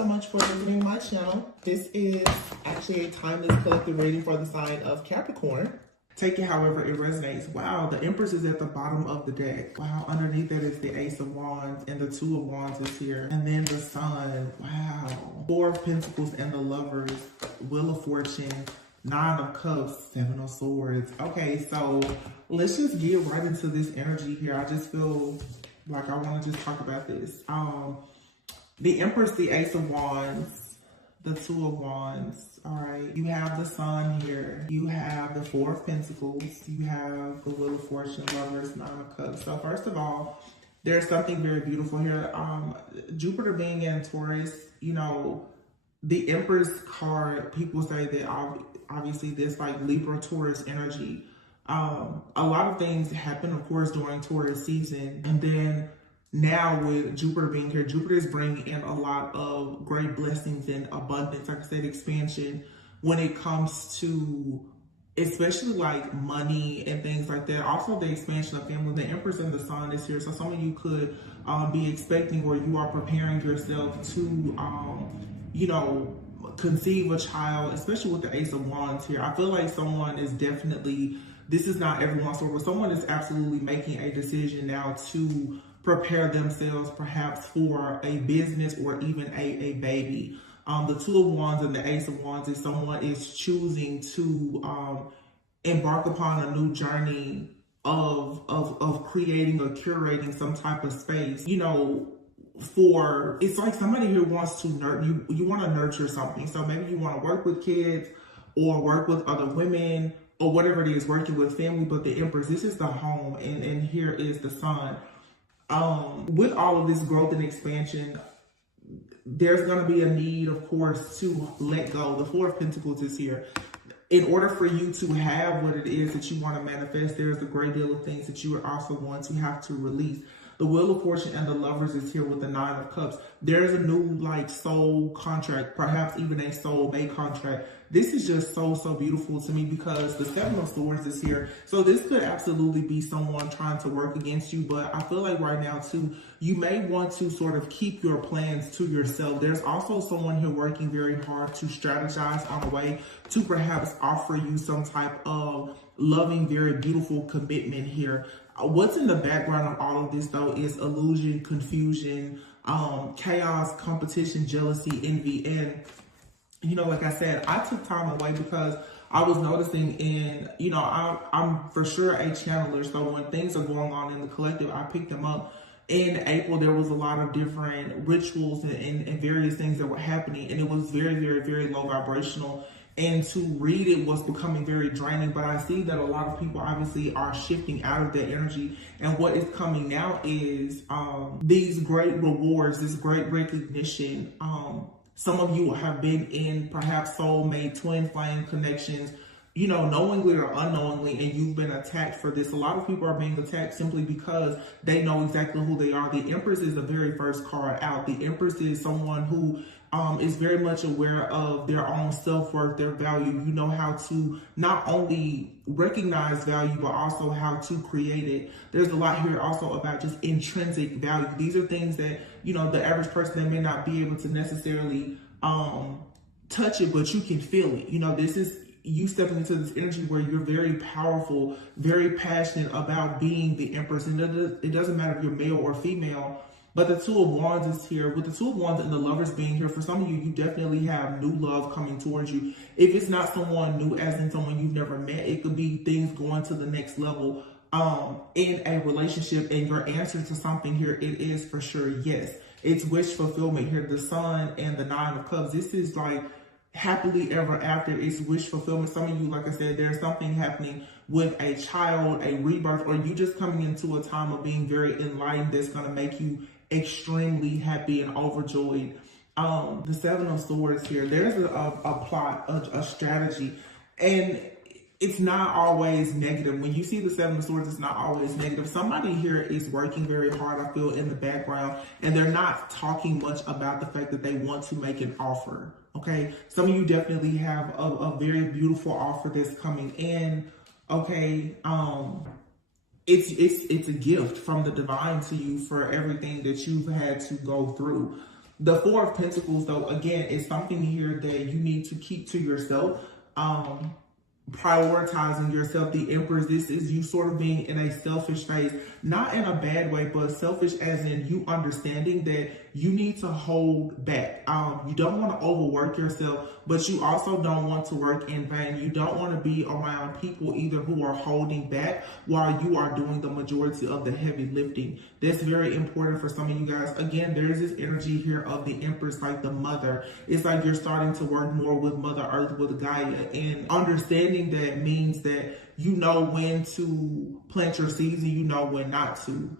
so much for visiting my channel. This is actually a timeless collective reading for the sign of Capricorn. Take it however it resonates. Wow, the Empress is at the bottom of the deck. Wow, underneath that is the Ace of Wands, and the Two of Wands is here. And then the Sun. Wow. Four of Pentacles and the Lovers. Wheel of Fortune. Nine of Cups. Seven of Swords. Okay, so let's just get right into this energy here. I just feel like I want to just talk about this. The Empress, the Ace of Wands, the Two of Wands, all right? You have the Sun here. You have the Four of Pentacles. You have the Wheel of Fortune, Lovers, Nine of Cups. So first of all, there's something very beautiful here. Jupiter being in Taurus, you know, the Empress card, people say that obviously this like Libra Taurus energy. A lot of things happen, of course, during Taurus season. And then now with Jupiter being here, Jupiter is bringing in a lot of great blessings and abundance, like I said, expansion when it comes to especially like money and things like that. Also the expansion of family. The Empress and the Sun is here. So some of you could be expecting, or you are preparing yourself to, you know, conceive a child, especially with the Ace of Wands here. I feel like someone is definitely, this is not everyone's story, but someone is absolutely making a decision now to prepare themselves perhaps for a business or even a baby. The Two of Wands and the Ace of Wands is someone is choosing to embark upon a new journey of creating or curating some type of space, you know, for, it's like somebody here wants to you want to nurture something. So maybe you want to work with kids or work with other women or whatever it is, working with family. But the Empress, this is the home, and here is the Sun. With all of this growth and expansion, there's going to be a need, of course, to let go. The Four of Pentacles is here. In order for you to have what it is that you want to manifest, there's a great deal of things that you are also going to have to release. The Wheel of Fortune and the Lovers is here with the Nine of Cups. There's a new like soul contract, perhaps even a soul mate contract. This is just so beautiful to me because the Seven of Swords is here. So this could absolutely be someone trying to work against you. But I feel like right now too, you may want to sort of keep your plans to yourself. There's also someone here working very hard to strategize on a way to perhaps offer you some type of loving, very beautiful commitment here. What's in the background of all of this though is illusion, confusion, chaos, competition, jealousy, envy. And you know, like I said, I took time away because I was noticing you know, I'm for sure a channeler. So when things are going on in the collective, I picked them up. In April, there was a lot of different rituals and various things that were happening. And it was very low vibrational. And to read it was becoming very draining. But I see that a lot of people obviously are shifting out of that energy. And what is coming now is these great rewards, this great recognition. Some of you have been in perhaps soulmate, twin flame connections, you know, knowingly or unknowingly, and you've been attacked for this. A lot of people are being attacked simply because they know exactly who they are. The Empress is the very first card out. The Empress is someone who is very much aware of their own self-worth, their value. You know how to not only recognize value, but also how to create it. There's a lot here also about just intrinsic value. These are things that, you know, the average person that may not be able to necessarily touch it, but you can feel it. You know, this is you stepping into this energy where you're very powerful, very passionate about being the Empress. And it doesn't matter if you're male or female. But the Two of Wands is here. With the Two of Wands and the Lovers being here, for some of you, you definitely have new love coming towards you. If it's not someone new, as in someone you've never met, it could be things going to the next level in a relationship. And your answer to something here, it is for sure yes. It's wish fulfillment here. The Sun and the Nine of Cups. This is like happily ever after. It's wish fulfillment. Some of you, like I said, there's something happening with a child, a rebirth, or you just coming into a time of being very enlightened that's going to make you extremely happy and overjoyed. The Seven of Swords here, there's a plot, a strategy, and it's not always negative. When you see the Seven of Swords, it's not always negative. Somebody here is working very hard, I feel, in the background, and they're not talking much about the fact that they want to make an offer. Okay, some of you definitely have a very beautiful offer that's coming in. Okay, it's a gift from the divine to you for everything that you've had to go through. The Four of Pentacles, though, again, is something here that you need to keep to yourself. Prioritizing yourself. The Empress, this is you sort of being in a selfish phase, not in a bad way, but selfish as in you understanding that you need to hold back. You don't want to overwork yourself, but you also don't want to work in vain. You don't want to be around people either who are holding back while you are doing the majority of the heavy lifting. That's very important for some of you guys. Again, there's this energy here of the Empress, like the mother. It's like you're starting to work more with Mother Earth, with Gaia, and understanding that means that you know when to plant your seeds and you know when not to.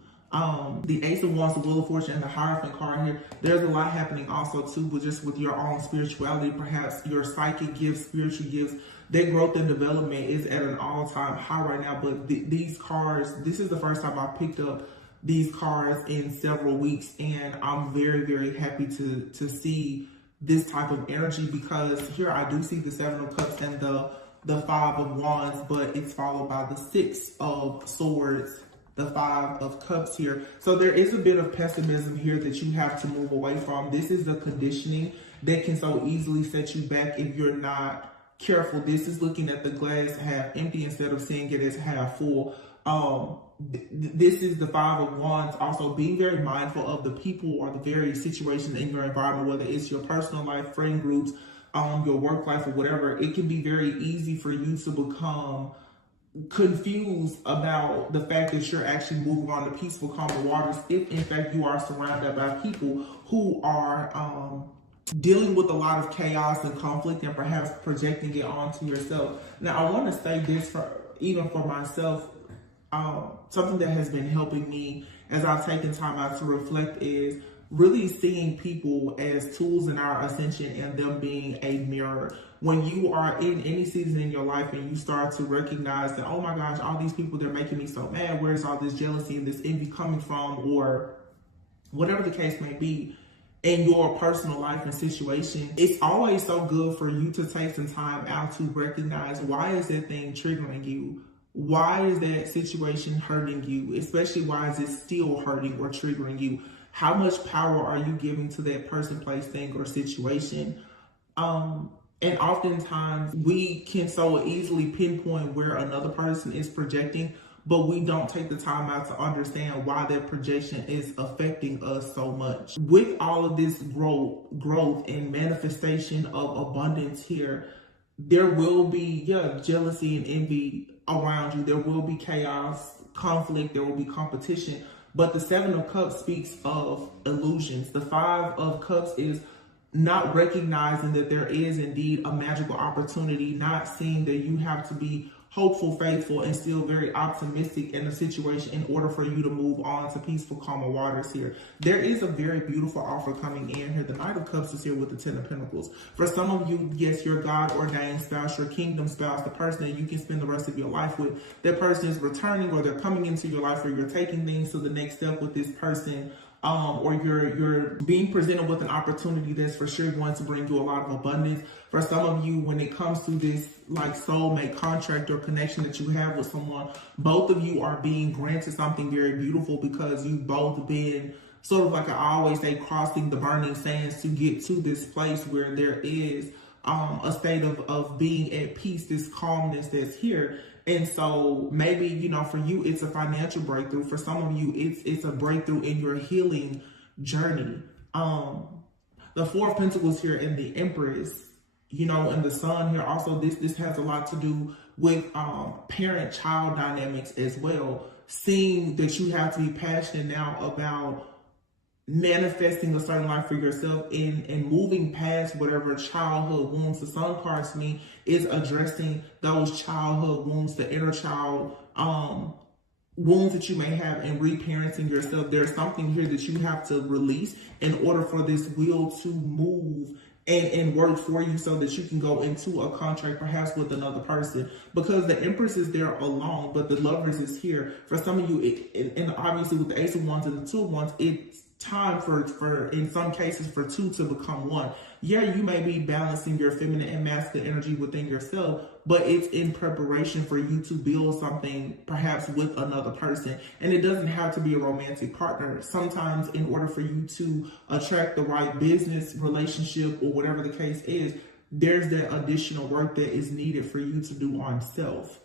The Ace of Wands, the Wheel of Fortune, and the Hierophant card here, there's a lot happening also too, but just with your own spirituality, perhaps your psychic gifts, spiritual gifts, their growth and development is at an all-time high right now. But these cards, this is the first time I picked up these cards in several weeks, and I'm very, very happy to see this type of energy, because here I do see the Seven of Cups and the Five of Wands, but it's followed by the Six of Swords, the Five of Cups here. So there is a bit of pessimism here that you have to move away from. This is the conditioning that can so easily set you back if you're not careful. This is looking at the glass half empty instead of seeing it as half full. This is the Five of Wands. Also, being very mindful of the people or the various situations in your environment, whether it's your personal life, friend groups, your work life, or whatever. It can be very easy for you to become confused about the fact that you're actually moving on to peaceful, calmer waters if in fact you are surrounded by people who are dealing with a lot of chaos and conflict and perhaps projecting it onto yourself. Now, I want to say this even for myself. Something that has been helping me as I've taken time out to reflect is really seeing people as tools in our ascension and them being a mirror. When you are in any season in your life and you start to recognize that, oh my gosh, all these people, they're making me so mad. Where's all this jealousy and this envy coming from, or whatever the case may be in your personal life and situation, it's always so good for you to take some time out to recognize, why is that thing triggering you? Why is that situation hurting you? Especially, why is it still hurting or triggering you? How much power are you giving to that person, place, thing, or situation? And oftentimes we can so easily pinpoint where another person is projecting, but we don't take the time out to understand why that projection is affecting us so much. With all of this growth and manifestation of abundance here, there will be, jealousy and envy around you. There will be chaos, conflict, there will be competition. But the Seven of Cups speaks of illusions. The Five of Cups is not recognizing that there is indeed a magical opportunity, not seeing that you have to be hopeful, faithful, and still very optimistic in a situation in order for you to move on to peaceful, calmer waters here. There is a very beautiful offer coming in here. The Knight of Cups is here with the Ten of Pentacles. For some of you, yes, your God-ordained spouse, your kingdom spouse, the person that you can spend the rest of your life with, that person is returning, or they're coming into your life, or you're taking things to the next step with this person. Or you're being presented with an opportunity that's for sure going to bring you a lot of abundance. For some of you, when it comes to this like soulmate contract or connection that you have with someone, both of you are being granted something very beautiful, because you've both been sort of, like I always say, crossing the burning sands to get to this place where there is a state of being at peace, this calmness that's here. And so maybe, for you, it's a financial breakthrough. For some of you, it's a breakthrough in your healing journey. The Four of Pentacles here and the Empress, and the Sun here. Also, this has a lot to do with parent-child dynamics as well. Seeing that you have to be passionate now about manifesting a certain life for yourself and moving past whatever childhood wounds. The Sun cards to me is addressing those childhood wounds, the inner child wounds that you may have, and reparenting yourself. There's something here that you have to release in order for this wheel to move and work for you, so that you can go into a contract perhaps with another person, because the Empress is there alone, but the Lovers is here. For some of you, and obviously with the Ace of Wands and the Two of Wands, time for in some cases for two to become one. Yeah, you may be balancing your feminine and masculine energy within yourself, but it's in preparation for you to build something perhaps with another person. And it doesn't have to be a romantic partner. Sometimes in order for you to attract the right business relationship or whatever the case is, there's that additional work that is needed for you to do on self.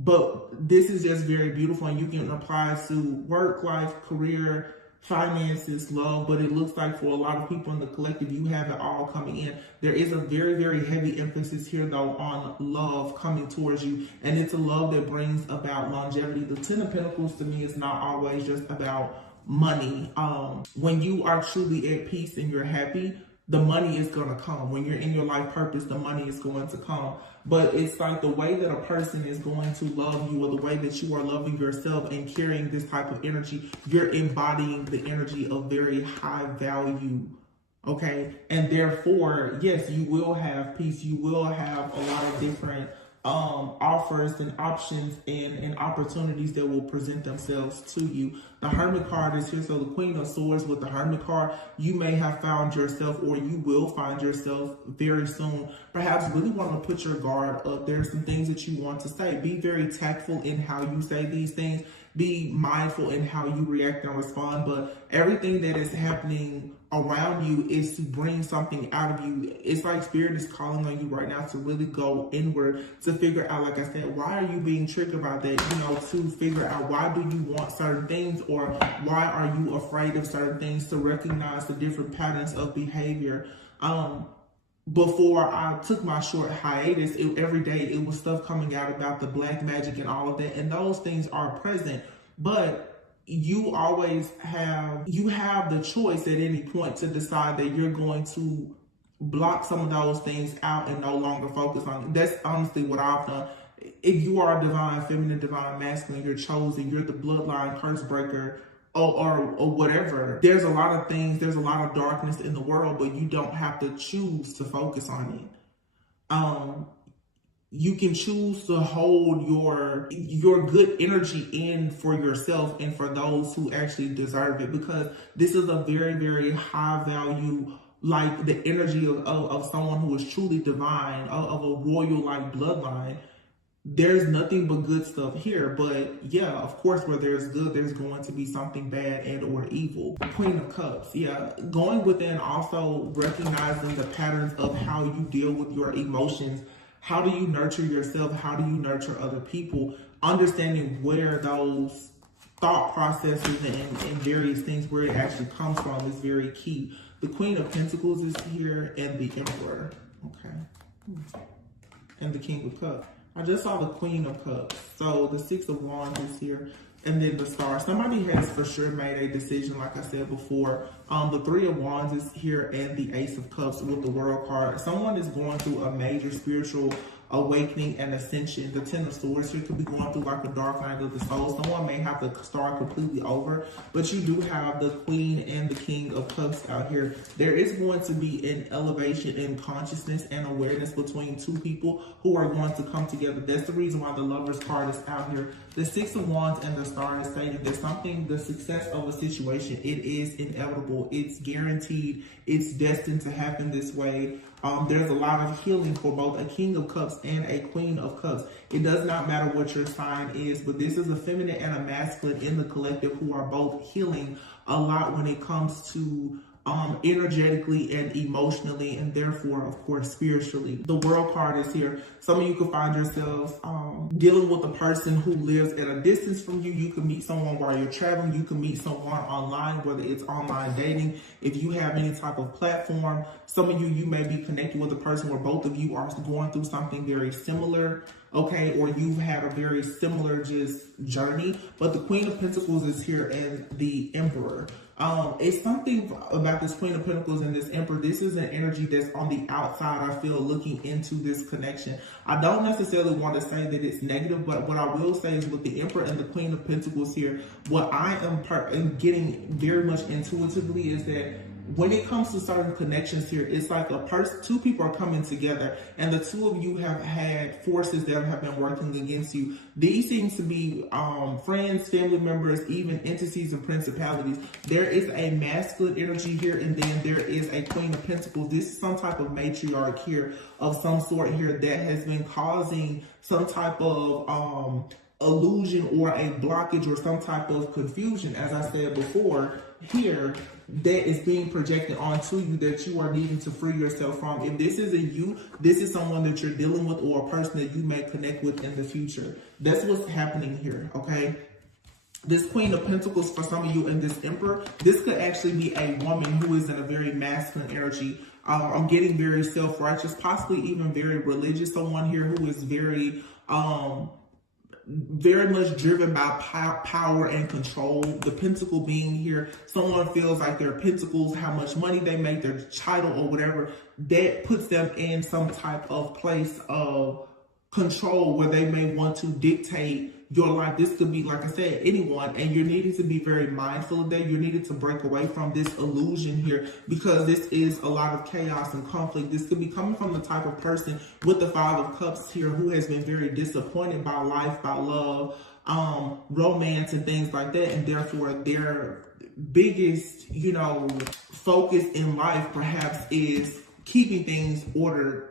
But this is just very beautiful, and you can apply to work, life, career, finances, love. But it looks like for a lot of people in the collective, you have it all coming in. There is a very, very heavy emphasis here though on love coming towards you, and it's a love that brings about longevity. The Ten of Pentacles to me is not always just about money. When you are truly at peace and you're happy, the money is going to come. When you're in your life purpose, the money is going to come. But it's like the way that a person is going to love you, or the way that you are loving yourself and carrying this type of energy, you're embodying the energy of very high value. Okay. And therefore, yes, you will have peace. You will have a lot of different offers and options and opportunities that will present themselves to you. The Hermit card is here. So the Queen of Swords with the Hermit card, you may have found yourself, or you will find yourself very soon, perhaps really want to put your guard up. There's some things that you want to say. Be very tactful in how you say these things. Be mindful in how you react and respond. But everything that is happening around you is to bring something out of you. It's like Spirit is calling on you right now to really go inward, to figure out, like I said, why are you being triggered by that? You know, to figure out why do you want certain things, or why are you afraid of certain things, to recognize the different patterns of behavior. Before I took my short hiatus, every day it was stuff coming out about the black magic and all of that. And those things are present, but you always have the choice at any point to decide that you're going to block some of those things out and no longer focus on it. That's honestly what I've done. If you are divine feminine, divine masculine, you're chosen, you're the bloodline curse breaker, or whatever. There's a lot of things, there's a lot of darkness in the world, but you don't have to choose to focus on it. You can choose to hold your good energy in for yourself and for those who actually deserve it, because this is a very, very high value, like the energy of someone who is truly divine, of a royal like bloodline. There's nothing but good stuff here. But yeah, of course, where there's good, there's going to be something bad and or evil. Queen of Cups. Yeah, going within, also recognizing the patterns of how you deal with your emotions. How do you nurture yourself? How do you nurture other people? Understanding where those thought processes and various things, where it actually comes from, is very key. The Queen of Pentacles is here, and the Emperor. Okay. And the King of Cups. I just saw the Queen of Cups. So the Six of Wands is here, and then the Star. Somebody has for sure made a decision, like I said before. The Three of Wands is here, and the Ace of Cups with the World card. Someone is going through a major spiritual awakening and ascension. The Ten of Swords here could be going through like a dark night of the soul. Someone may have to start completely over, but you do have the Queen and the King of Cups out here. There is going to be an elevation in consciousness and awareness between two people who are going to come together. That's the reason why the Lovers card is out here. The Six of Wands and the Star is saying that something, the success of a situation, it is inevitable. It's guaranteed. It's destined to happen this way. There's a lot of healing for both a King of Cups and a Queen of Cups. It does not matter what your sign is, but this is a feminine and a masculine in the collective who are both healing a lot when it comes to energetically and emotionally, and therefore, of course, spiritually. The World card is here. Some of you could find yourselves dealing with a person who lives at a distance from you. You can meet someone while you're traveling. You can meet someone online, whether it's online dating. If you have any type of platform, some of you may be connected with a person where both of you are going through something very similar, okay, or you've had a very similar just journey. But the Queen of Pentacles is here, and the Emperor. It's something about this Queen of Pentacles and this Emperor. This is an energy that's on the outside, I feel, looking into this connection. I don't necessarily want to say that it's negative, but what I will say is with the Emperor and the Queen of Pentacles here, what I am getting very much intuitively is that when it comes to certain connections here, it's like two people are coming together, and the two of you have had forces that have been working against you. These seem to be friends, family members, even entities and principalities. There is a masculine energy here, and then there is a Queen of Pentacles. This is some type of matriarch here of some sort here that has been causing some type of illusion or a blockage or some type of confusion, as I said before here, that is being projected onto you that you are needing to free yourself from. If this isn't you, this is someone that you're dealing with or a person that you may connect with in the future. That's what's happening here, okay? This Queen of Pentacles for some of you and this Emperor, this could actually be a woman who is in a very masculine energy. I'm getting very self-righteous, possibly even very religious. Someone here who is very much driven by power and control. The pentacle being here, someone feels like their pentacles, how much money they make, their title or whatever, that puts them in some type of place of control where they may want to dictate your life. This could be, like I said, anyone, and you're needing to be very mindful of that. You're needing to break away from this illusion here, because this is a lot of chaos and conflict. This could be coming from the type of person with the Five of Cups here who has been very disappointed by life, by love, romance and things like that, and therefore their biggest, focus in life perhaps is keeping things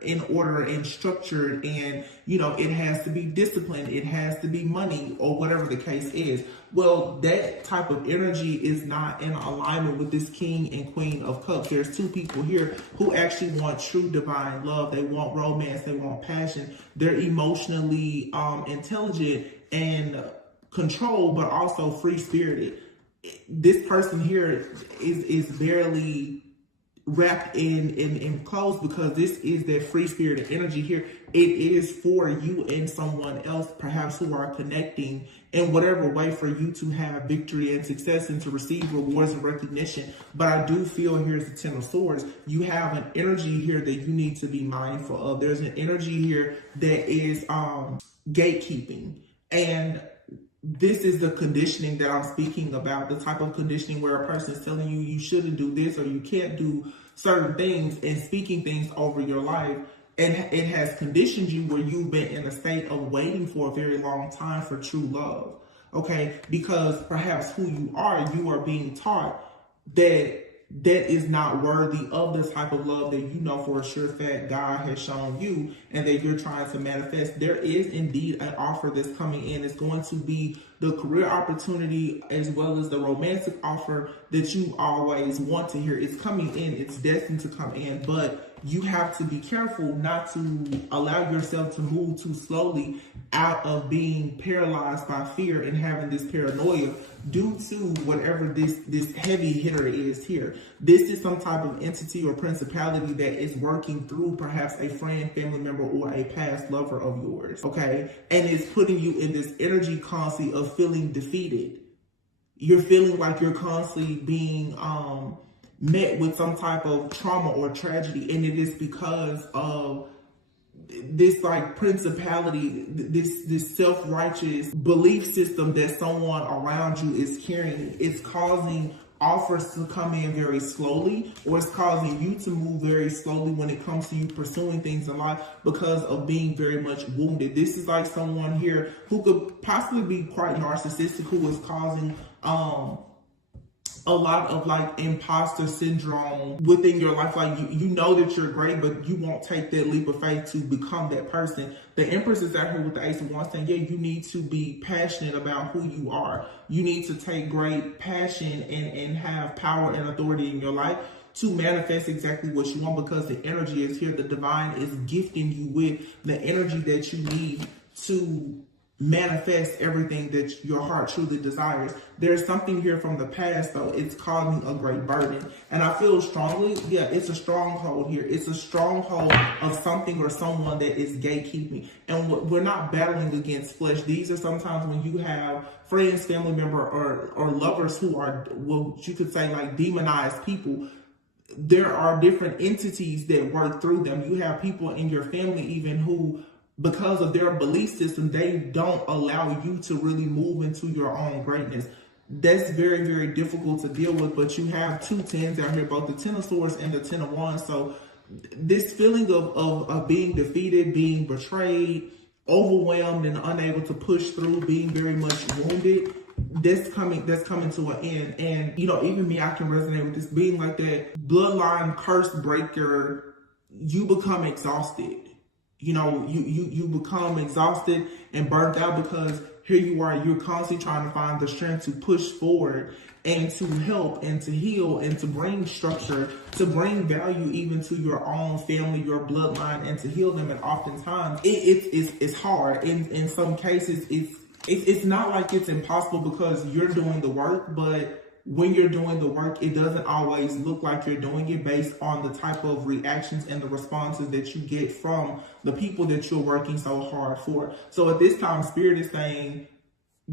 in order and structured, and it has to be disciplined, it has to be money, or whatever the case is. Well, that type of energy is not in alignment with this King and Queen of Cups. There's two people here who actually want true divine love. They want romance, they want passion. They're emotionally intelligent and controlled, but also free-spirited. This person here is barely wrapped in clothes, because this is that free-spirited energy here. It is for you and someone else, perhaps, who are connecting in whatever way for you to have victory and success and to receive rewards and recognition. But I do feel here's the Ten of Swords. You have an energy here that you need to be mindful of. There's an energy here that is gatekeeping, and this is the conditioning that I'm speaking about, the type of conditioning where a person is telling you you shouldn't do this or you can't do certain things and speaking things over your life. And it has conditioned you where you've been in a state of waiting for a very long time for true love, okay? Because perhaps who you are being taught that is not worthy of the type of love that you know for a sure fact God has shown you and that you're trying to manifest. There is indeed an offer that's coming in. It's going to be the career opportunity as well as the romantic offer that you always want to hear. It's coming in. It's destined to come in, but you have to be careful not to allow yourself to move too slowly out of being paralyzed by fear and having this paranoia due to whatever this heavy hitter is here. This is some type of entity or principality that is working through perhaps a friend, family member, or a past lover of yours, okay? And it's putting you in this energy constantly of feeling defeated. You're feeling like you're constantly being met with some type of trauma or tragedy, and it is because of this like principality, this self-righteous belief system that someone around you is carrying. It's causing offers to come in very slowly, or it's causing you to move very slowly when it comes to you pursuing things in life because of being very much wounded. This is like someone here who could possibly be quite narcissistic, who is causing a lot of like imposter syndrome within your life. Like you know that you're great, but you won't take that leap of faith to become that person. The Empress is out here with the Ace of Wands saying, yeah, you need to be passionate about who you are. You need to take great passion and have power and authority in your life to manifest exactly what you want, because the energy is here. The divine is gifting you with the energy that you need to manifest everything that your heart truly desires. There's something here from the past, though. It's causing a great burden. And I feel strongly, yeah, it's a stronghold here. It's a stronghold of something or someone that is gatekeeping. And we're not battling against flesh. These are sometimes when you have friends, family member, or lovers who are, well, you could say like demonized people. There are different entities that work through them. You have people in your family even who, because of their belief system, they don't allow you to really move into your own greatness. that's very, very difficult to deal with. But you have two tens out here, both the Ten of Swords and the Ten of Wands. So this feeling of being defeated, being betrayed, overwhelmed and unable to push through, being very much wounded, that's coming to an end. And even me, I can resonate with this, being like that bloodline curse breaker. You become exhausted. You become exhausted and burnt out, because here you are, you're constantly trying to find the strength to push forward and to help and to heal and to bring structure, to bring value even to your own family, your bloodline, and to heal them. And oftentimes it's hard. In some cases, it's not like it's impossible because you're doing the work, but when you're doing the work, it doesn't always look like you're doing it based on the type of reactions and the responses that you get from the people that you're working so hard for. So at this time, Spirit is saying,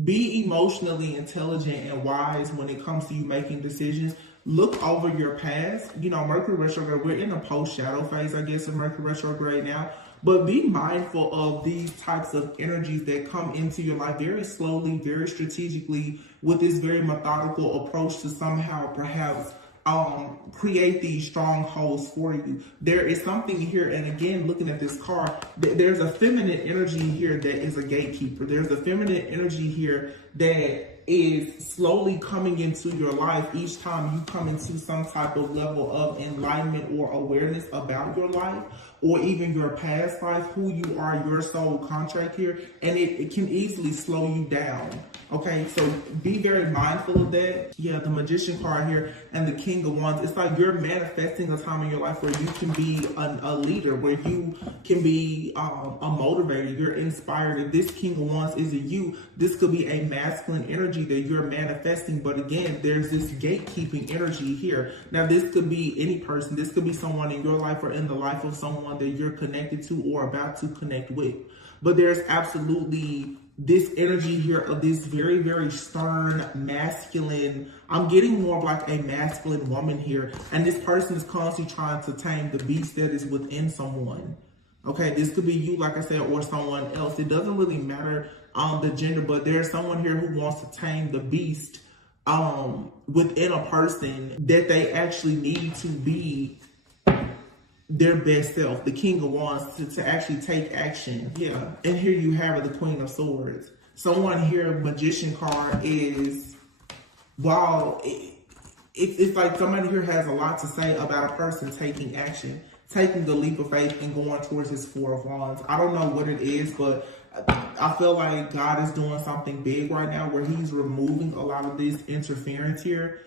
be emotionally intelligent and wise when it comes to you making decisions. Look over your past. Mercury retrograde, we're in a post-shadow phase, I guess, of Mercury retrograde now. But be mindful of these types of energies that come into your life very slowly, very strategically, with this very methodical approach to somehow perhaps create these strongholds for you. There is something here, and again, looking at this card, there's a feminine energy here that is a gatekeeper. There's a feminine energy here that is slowly coming into your life each time you come into some type of level of enlightenment or awareness about your life, or even your past life, who you are, your soul contract here, and it can easily slow you down. Okay, so be very mindful of that. Yeah, the Magician card here and the King of Wands. It's like you're manifesting a time in your life where you can be a leader, where you can be a motivator. You're inspired. If this King of Wands is a you, this could be a masculine energy that you're manifesting. But again, there's this gatekeeping energy here. Now, this could be any person. This could be someone in your life or in the life of someone that you're connected to or about to connect with. But there's absolutely this energy here of this very, very stern, masculine, I'm getting more of like a masculine woman here. And this person is constantly trying to tame the beast that is within someone. Okay, this could be you, like I said, or someone else. It doesn't really matter the gender, but there's someone here who wants to tame the beast within a person that they actually need to be their best self, the King of Wands, to actually take action. Yeah, and here you have it, the Queen of Swords. Someone here, Magician card is, wow, it's like somebody here has a lot to say about a person taking action, taking the leap of faith and going towards this Four of Wands. I don't know what it is, but I feel like God is doing something big right now where he's removing a lot of this interference here.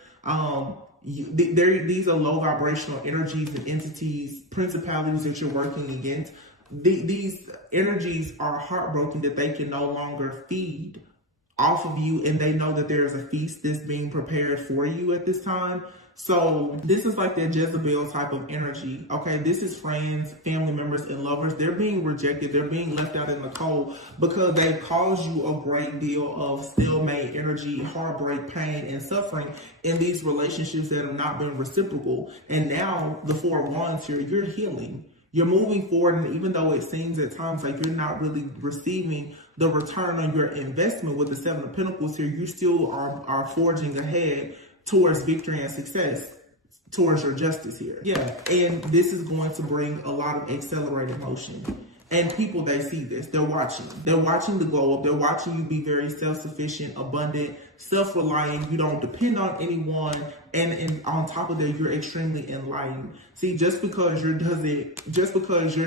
These are low vibrational energies and entities, principalities that you're working against. These energies are heartbroken that they can no longer feed off of you, and they know that there's a feast that's being prepared for you at this time. So this is like that Jezebel type of energy. Okay, this is friends, family members, and lovers. They're being rejected. They're being left out in the cold because they've caused you a great deal of stalemate energy, heartbreak, pain, and suffering in these relationships that have not been reciprocal. And now the Four of Wands here, you're healing. You're moving forward, and even though it seems at times like you're not really receiving the return on your investment with the Seven of Pentacles here, you still are forging ahead towards victory and success, towards your justice here. Yeah, and this is going to bring a lot of accelerated motion. And people, they see this. They're watching. They're watching the glow up. They're watching you be very self-sufficient, abundant, self-reliant. You don't depend on anyone. And on top of that, you're extremely enlightened. See, just because you're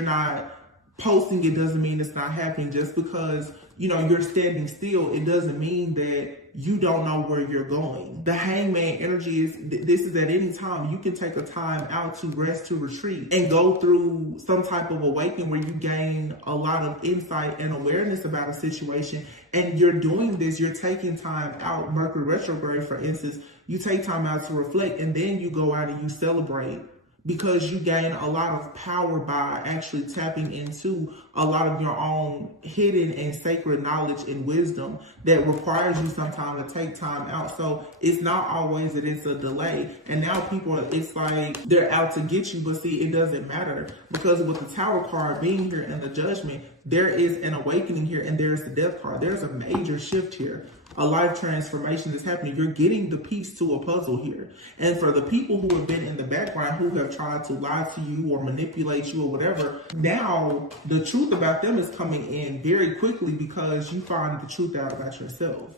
not posting, it doesn't mean it's not happening. Just because, you're standing still, it doesn't mean that you don't know where you're going. The Hangman energy is, this is at any time. You can take a time out to rest, to retreat, and go through some type of awakening where you gain a lot of insight and awareness about a situation. And you're doing this, you're taking time out. Mercury retrograde, for instance, you take time out to reflect, and then you go out and you celebrate, because you gain a lot of power by actually tapping into a lot of your own hidden and sacred knowledge and wisdom that requires you sometimes to take time out. So it's not always that it's a delay. And now people, it's like they're out to get you, but see, it doesn't matter, because with the Tower card being here and the Judgment, there is an awakening here, and there's the Death card. There's a major shift here. a life transformation that's happening. You're getting the piece to a puzzle here. And for the people who have been in the background, who have tried to lie to you or manipulate you or whatever, now the truth about them is coming in very quickly because you find the truth out about yourself.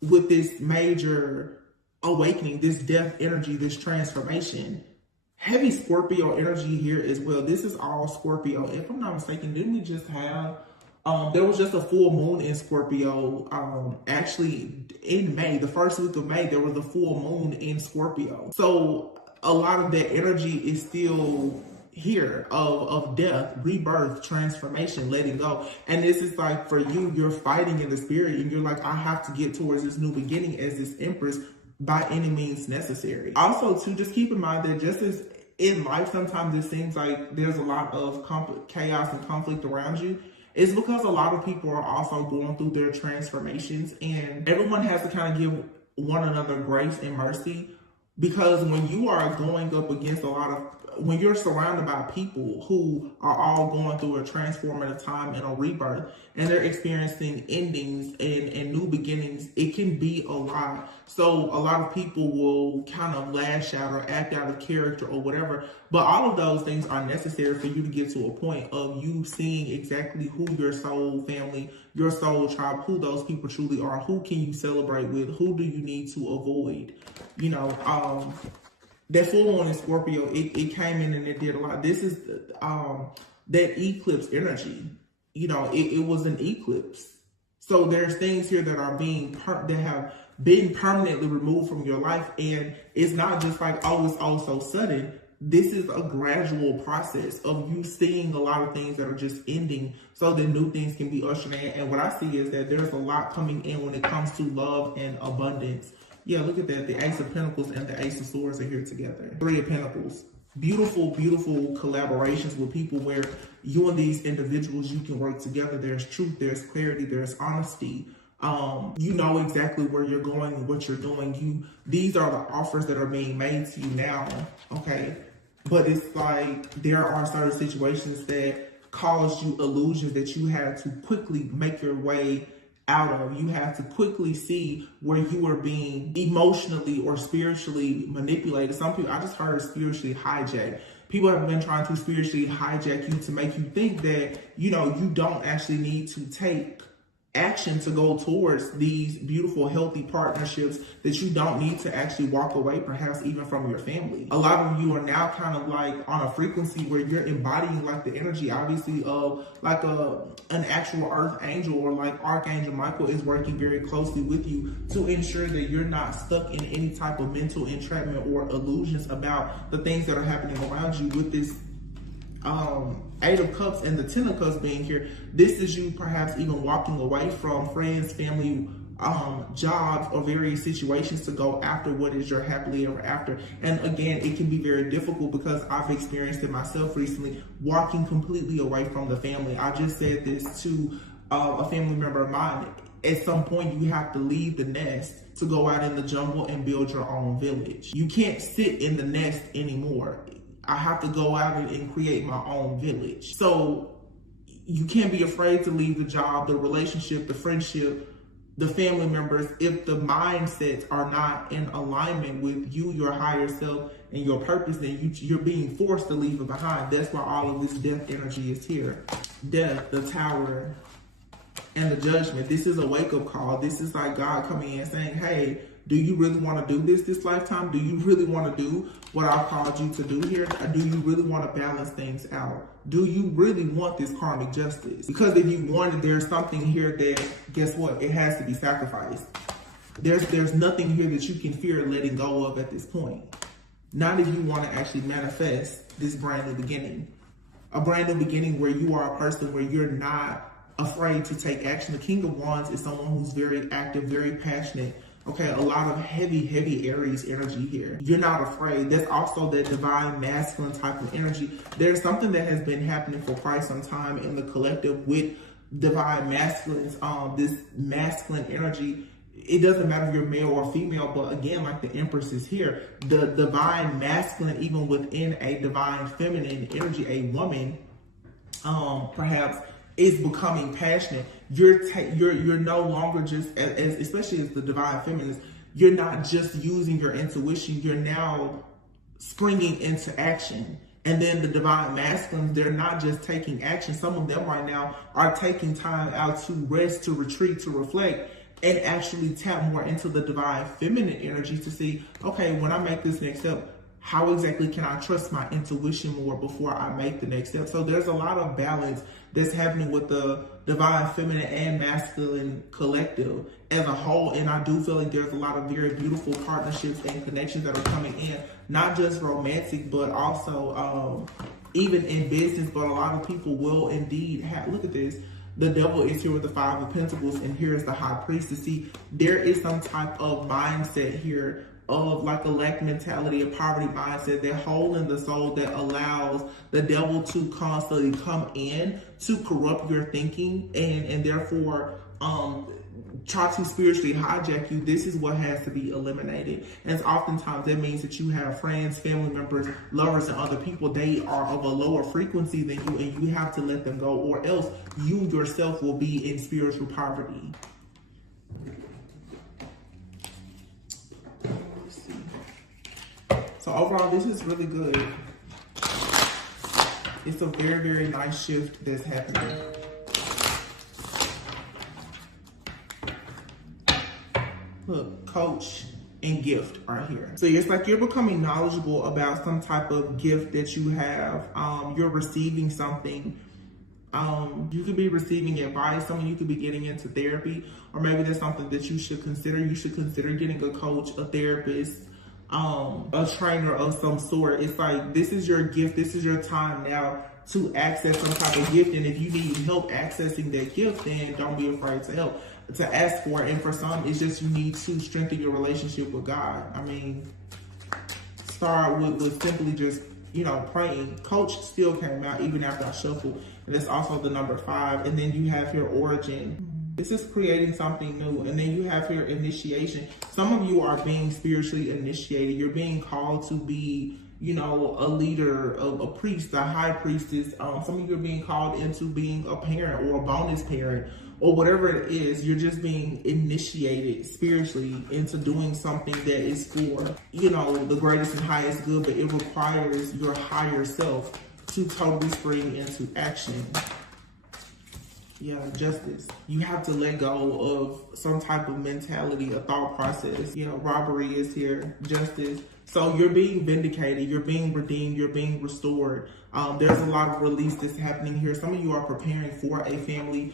With this major awakening, this death energy, this transformation, heavy Scorpio energy here as well. This is all Scorpio. If I'm not mistaken, didn't we just have, there was just a full moon in Scorpio, actually in May, the first week of May, there was a full moon in Scorpio. So a lot of that energy is still here of death, rebirth, transformation, letting go. And this is like, for you, you're fighting in the spirit and you're like, I have to get towards this new beginning as this Empress by any means necessary. Also, too, just keep in mind that just as in life, sometimes it seems like there's a lot of chaos and conflict around you. It's because a lot of people are also going through their transformations, and everyone has to kind of give one another grace and mercy, because when you are going up against when you're surrounded by people who are all going through a transformative time and a rebirth, and they're experiencing endings and new beginnings, it can be a lot. So a lot of people will kind of lash out or act out of character or whatever. But all of those things are necessary for you to get to a point of you seeing exactly who your soul family, your soul tribe, who those people truly are. Who can you celebrate with? Who do you need to avoid? You know, that full moon in Scorpio, it came in and it did a lot. This is that eclipse energy. You know, it was an eclipse. So there's things here that are that have been permanently removed from your life. And it's not just like, oh, it's all so sudden. This is a gradual process of you seeing a lot of things that are just ending so that new things can be ushered in. And what I see is that there's a lot coming in when it comes to love and abundance. Yeah, look at that. The Ace of Pentacles and the Ace of Swords are here together. Three of Pentacles. Beautiful, beautiful collaborations with people where you and these individuals, you can work together. There's truth, there's clarity, there's honesty. You know exactly where you're going and what you're doing. These are the offers that are being made to you now, okay? But it's like there are certain situations that cause you illusions that you have to quickly make your way out of. You have to quickly see where you are being emotionally or spiritually manipulated. Some people, I just heard spiritually hijacked. People have been trying to spiritually hijack you to make you think that, you know, you don't actually need to take action to go towards these beautiful, healthy partnerships, that you don't need to actually walk away, perhaps even from your family. A lot of you are now kind of like on a frequency where you're embodying like the energy, obviously, of like an actual earth angel, or like Archangel Michael is working very closely with you to ensure that you're not stuck in any type of mental entrapment or illusions about the things that are happening around you. With this Eight of Cups and the Ten of Cups being here, this is you perhaps even walking away from friends, family, jobs, or various situations to go after what is your happily ever after. And again, it can be very difficult because I've experienced it myself recently, walking completely away from the family. I just said this to a family member of mine. At some point, you have to leave the nest to go out in the jungle and build your own village. You can't sit in the nest anymore. I have to go out and create my own village. So you can't be afraid to leave the job, the relationship, the friendship, the family members, if the mindsets are not in alignment with you, your higher self, and your purpose, then you're being forced to leave it behind. That's why all of this death energy is here. Death, the Tower, and the Judgment. This is a wake-up call. This is like God coming in saying, hey, do you really want to do this lifetime? Do you really want to do what I've called you to do here? Or do you really want to balance things out? Do you really want this karmic justice? Because if you want it, there's something here that, guess what? It has to be sacrificed. There's nothing here that you can fear letting go of at this point. Not if you want to actually manifest this brand new beginning. A brand new beginning where you are a person where you're not afraid to take action. The King of Wands is someone who's very active, very passionate. Okay, a lot of heavy Aries energy here. You're not afraid. There's also that divine masculine type of energy. There's something that has been happening for quite some time in the collective with divine masculines, this masculine energy. It doesn't matter if you're male or female, but again, like the Empress is here, the divine masculine, even within a divine feminine energy, a woman, perhaps, is becoming passionate. you're no longer just as especially as the divine feminist, you're not just using your intuition, you're now springing into action. And then the divine masculines, they're not just taking action. Some of them right now are taking time out to rest, to retreat, to reflect, and actually tap more into the divine feminine energy to see, okay, when I make this next step, how exactly can I trust my intuition more before I make the next step? So there's a lot of balance that's happening with the divine feminine and masculine collective as a whole. And I do feel like there's a lot of very beautiful partnerships and connections that are coming in, not just romantic, but also even in business. But a lot of people will indeed have, look at this. The devil is here with the 5 of Pentacles, and here is the High Priestess. See, there is some type of mindset here of like a lack mentality, a poverty mindset, that hole in the soul that allows the devil to constantly come in to corrupt your thinking and therefore try to spiritually hijack you. This is what has to be eliminated. And oftentimes that means that you have friends, family members, lovers, and other people, they are of a lower frequency than you, and you have to let them go, or else you yourself will be in spiritual poverty. So overall, this is really good. It's a very, very nice shift that's happening. Look, coach and gift are here. So it's like you're becoming knowledgeable about some type of gift that you have. You're receiving something. You could be receiving advice. Some of you could be getting into therapy, or maybe that's something that you should consider. You should consider getting a coach, a therapist, a trainer of some sort. It's like, this is your gift. This is your time now to access some type of gift. And if you need help accessing that gift, then don't be afraid to ask for it. And for some, it's just you need to strengthen your relationship with God. I mean, start with simply just, you know, praying. Coach still came out even after I shuffled. And that's also the number 5. And then you have your origin. This is creating something new. And then you have your initiation. Some of you are being spiritually initiated. You're being called to be, you know, a leader, a priest, a high priestess. Some of you are being called into being a parent or a bonus parent, or whatever it is. You're just being initiated spiritually into doing something that is for, you know, the greatest and highest good, but it requires your higher self to totally spring into action. Yeah, justice. You have to let go of some type of mentality, a thought process. You know, robbery is here, justice. So you're being vindicated, you're being redeemed, you're being restored. There's a lot of release that's happening here. Some of you are preparing for a family.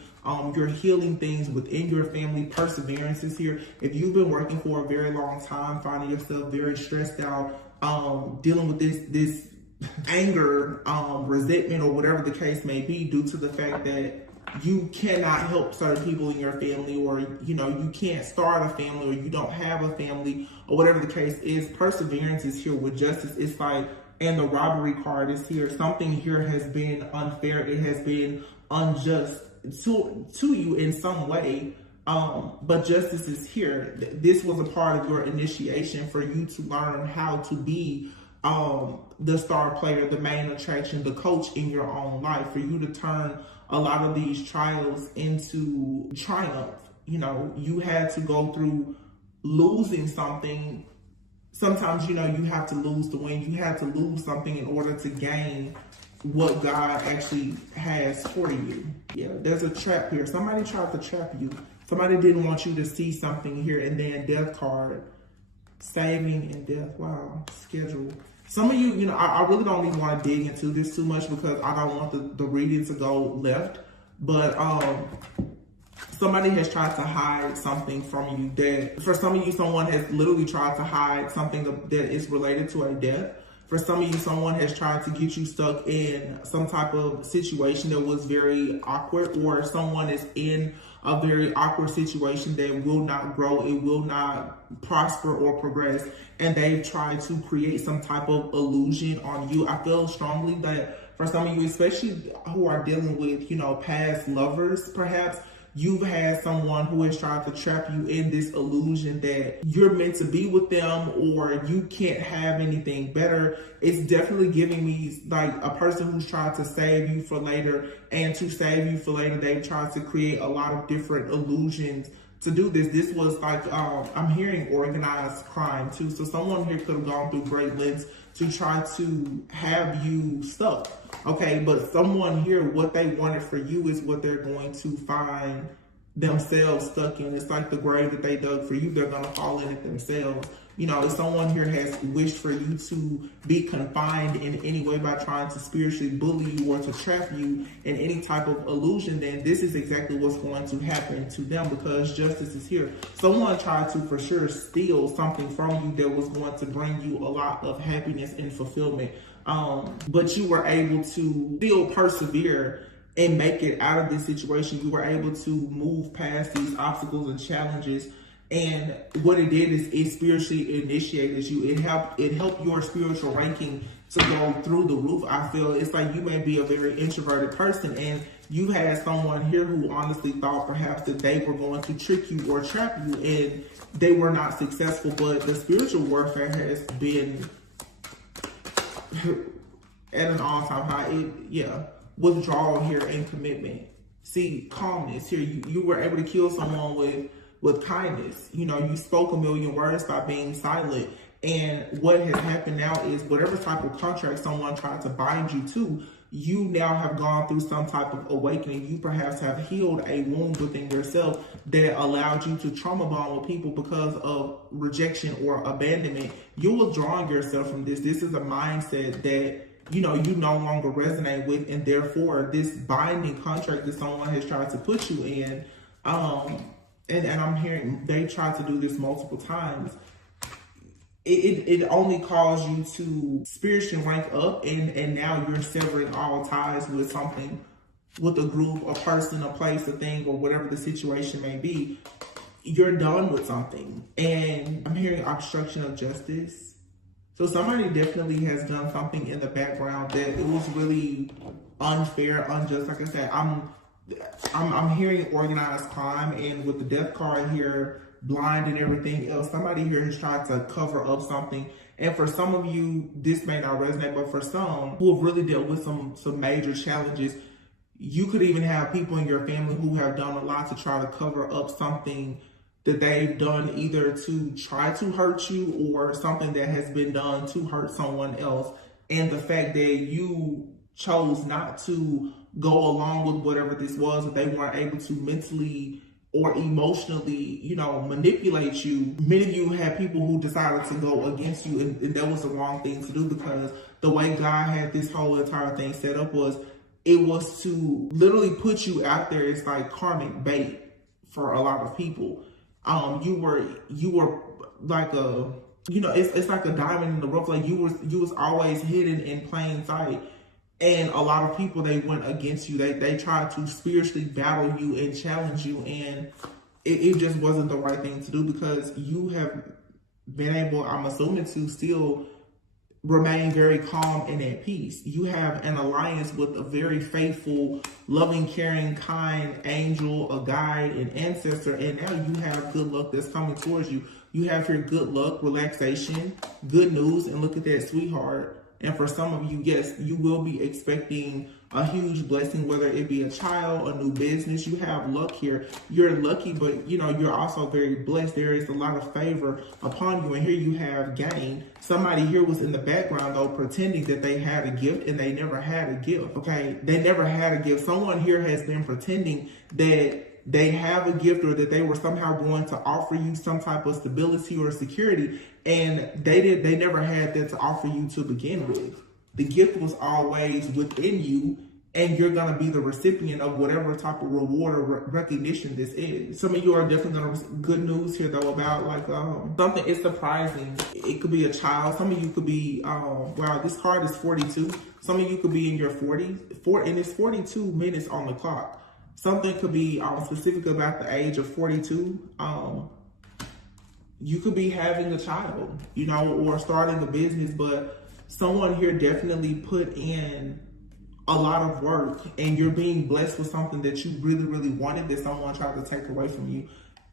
You're healing things within your family. Perseverance is here. If you've been working for a very long time, finding yourself very stressed out, dealing with this anger, resentment, or whatever the case may be, due to the fact that you cannot help certain people in your family, or, you know, you can't start a family, or you don't have a family, or whatever the case is, perseverance is here with justice. It's like, and the robbery card is here. Something here has been unfair. It has been unjust to you in some way. But justice is here. This was a part of your initiation for you to learn how to be the star player, the main attraction, the coach in your own life, for you to turn a lot of these trials into triumph. You know, you had to go through losing something. Sometimes, you know, you have to lose to win. You have to lose something in order to gain what God actually has for you. Yeah, there's a trap here. Somebody tried to trap you. Somebody didn't want you to see something here. And then death card, saving and death. Wow, schedule. Some of you, you know, I really don't even want to dig into this too much because I don't want the reading to go left. But somebody has tried to hide something from you. That for some of you, someone has literally tried to hide something that is related to a death. For some of you, someone has tried to get you stuck in some type of situation that was very awkward, or someone is in a very awkward situation that will not grow, it will not prosper or progress, and they've tried to create some type of illusion on you. I feel strongly that for some of you, especially who are dealing with, you know, past lovers, perhaps, you've had someone who has tried to trap you in this illusion that you're meant to be with them or you can't have anything better. It's definitely giving me like a person who's tried to save you for later, and to save you for later, they've tried to create a lot of different illusions to do this. This was like, I'm hearing organized crime too. So someone here could have gone through great lengths to try to have you stuck. Okay, but someone here, what they wanted for you is what they're going to find themselves stuck in. It's like the grave that they dug for you, they're gonna fall in it themselves. You know, if someone here has wished for you to be confined in any way by trying to spiritually bully you or to trap you in any type of illusion, then this is exactly what's going to happen to them, because justice is here. Someone tried to for sure steal something from you that was going to bring you a lot of happiness and fulfillment. But you were able to still persevere and make it out of this situation. You were able to move past these obstacles and challenges. And what it did is it spiritually initiated you. It helped your spiritual ranking to go through the roof. I feel it's like you may be a very introverted person, and you had someone here who honestly thought perhaps that they were going to trick you or trap you, and they were not successful. But the spiritual warfare has been at an all-time high. Withdrawal here and commitment. See, calmness here. You were able to kill someone with kindness. You know, you spoke a million words by being silent. And what has happened now is whatever type of contract someone tried to bind you to, you now have gone through some type of awakening. You perhaps have healed a wound within yourself that allowed you to trauma bond with people because of rejection or abandonment. You're withdrawing yourself from this. This is a mindset that you no longer resonate with, and therefore this binding contract that someone has tried to put you in, and I'm hearing they tried to do this multiple times. It only caused you to spiritually rank up, and now you're severing all ties with something, with a group, a person, a place, a thing, or whatever the situation may be. You're done with something, and I'm hearing obstruction of justice. So somebody definitely has done something in the background that it was really unfair, unjust. Like I said, I'm hearing organized crime, and with the death card here, blind and everything else, somebody here has tried to cover up something. And for some of you, this may not resonate, but for some who have really dealt with some major challenges, you could even have people in your family who have done a lot to try to cover up something that they've done, either to try to hurt you or something that has been done to hurt someone else. And the fact that you chose not to go along with whatever this was, that they weren't able to mentally or emotionally, manipulate you. Many of you had people who decided to go against you, and that was the wrong thing to do, because the way God had this whole entire thing set up was, it was to literally put you out there. It's like karmic bait for a lot of people. You were like it's like a diamond in the rough. Like you was always hidden in plain sight. And a lot of people, they went against you. They tried to spiritually battle you and challenge you. And it just wasn't the right thing to do, because you have been able, I'm assuming, to still remain very calm and at peace. You have an alliance with a very faithful, loving, caring, kind angel, a guide, an ancestor, and now you have good luck that's coming towards you. You have your good luck, relaxation, good news, and look at that, sweetheart. And for some of you, yes, you will be expecting a huge blessing, whether it be a child, a new business. You have luck here. You're lucky, but you're also very blessed. There is a lot of favor upon you. And here you have gain. Somebody here was in the background, though, pretending that they had a gift, and they never had a gift. Okay, they never had a gift. Someone here has been pretending that they have a gift, or that they were somehow going to offer you some type of stability or security, and they never had that to offer you to begin with. The gift was always within you, and you're going to be the recipient of whatever type of reward or recognition this is. Some of you are definitely going to receive good news here, though, about like something is surprising. It could be a child. Some of you could be, wow, this card is 42. Some of you could be in your 40s, and it's 42 minutes on the clock. Something could be specific about the age of 42. You could be having a child, or starting a business, but someone here definitely put in a lot of work and you're being blessed with something that you really, really wanted that someone tried to take away from you.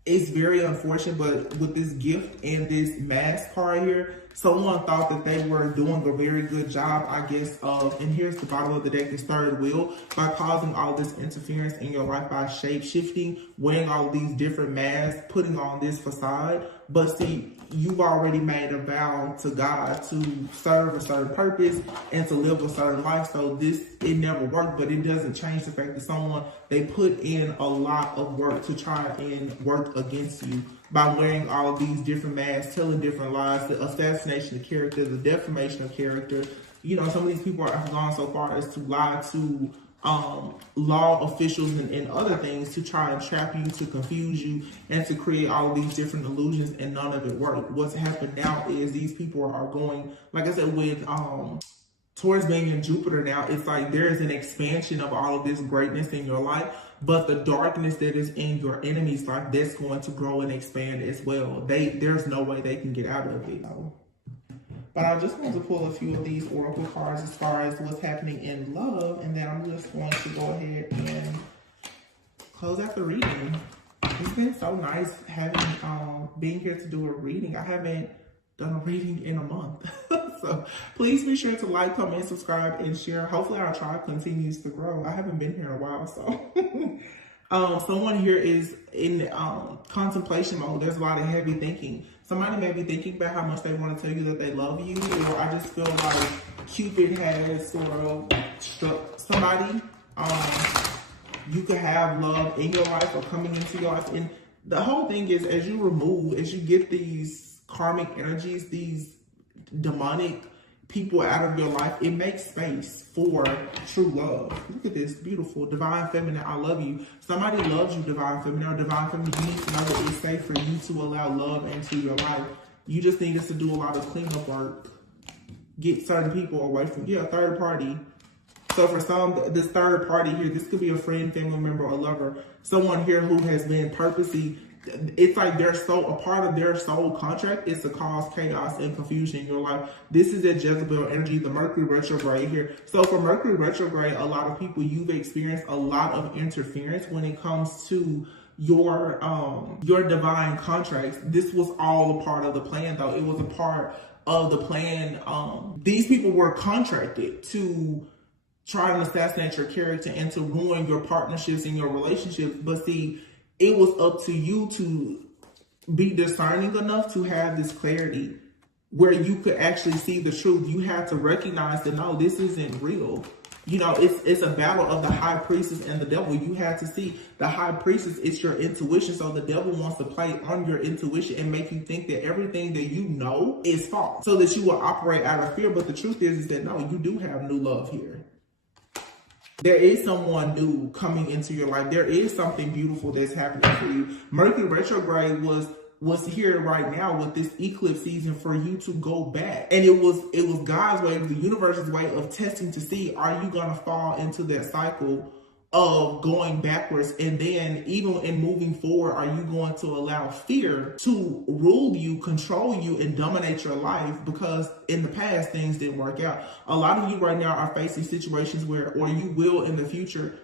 It's very unfortunate, but with this gift and this mask card here, someone thought that they were doing a very good job, I guess, of, and here's the bottom of the deck, this third wheel, by causing all this interference in your life by shape-shifting, wearing all these different masks, putting on this facade. But see, you've already made a vow to God to serve a certain purpose and to live a certain life. So it never worked, but it doesn't change the fact that they put in a lot of work to try and work against you by wearing all of these different masks, telling different lies, the assassination of character, the defamation of character. You know, some of these people have gone so far as to lie to law officials and other things to try and trap you, to confuse you, and to create all of these different illusions, and none of it worked. What's happened now is these people are going, like I said, with towards being in Jupiter now, it's like there is an expansion of all of this greatness in your life, but the darkness that is in your enemy's life, that's going to grow and expand as well. There's no way they can get out of it. But I just want to pull a few of these oracle cards as far as what's happening in love, and then I'm just going to go ahead and close out the reading. It's been so nice having being here to do a reading. I haven't done a reading in a month. So please be sure to like, comment, subscribe, and share. Hopefully our tribe continues to grow. I haven't been here in a while, so someone here is in contemplation mode. There's a lot of heavy thinking. Somebody may be thinking about how much they want to tell you that they love you, or I just feel like Cupid has sort of struck somebody. You could have love in your life or coming into your life. And the whole thing is, as you get these karmic energies, these demonic people out of your life, it makes space for true love. Look at this beautiful divine feminine. I love you. Somebody loves you, divine feminine, or divine feminine. You need to know that it's safe for you to allow love into your life. You just need us to do a lot of cleanup work. Get certain people away from you. A third party. So for some, this third party here, this could be a friend, family member, or lover. Someone here who has been purposely, it's like a part of their soul contract is to cause chaos and confusion in your life. This is a Jezebel energy, the Mercury retrograde here. So for Mercury retrograde, a lot of people, you've experienced a lot of interference when it comes to your divine contracts. This was all a part of the plan, though. It was a part of the plan. These people were contracted to try and assassinate your character and to ruin your partnerships and your relationships. But see, it was up to you to be discerning enough to have this clarity where you could actually see the truth. You have to recognize that, no, this isn't real. You know, it's a battle of the high priestess and the devil. You have to see the high priestess, it's your intuition. So the devil wants to play on your intuition and make you think that everything that you know is false, so that you will operate out of fear. But the truth is that, no, you do have new love here. There is someone new coming into your life. There is something beautiful that's happening for you. Mercury retrograde was here right now with this eclipse season for you to go back. And it was God's way, the universe's way of testing to see, are you going to fall into that cycle of going backwards? And then even in moving forward, are you going to allow fear to rule you, control you, and dominate your life? Because in the past, things didn't work out. A lot of you right now are facing situations where, or you will in the future,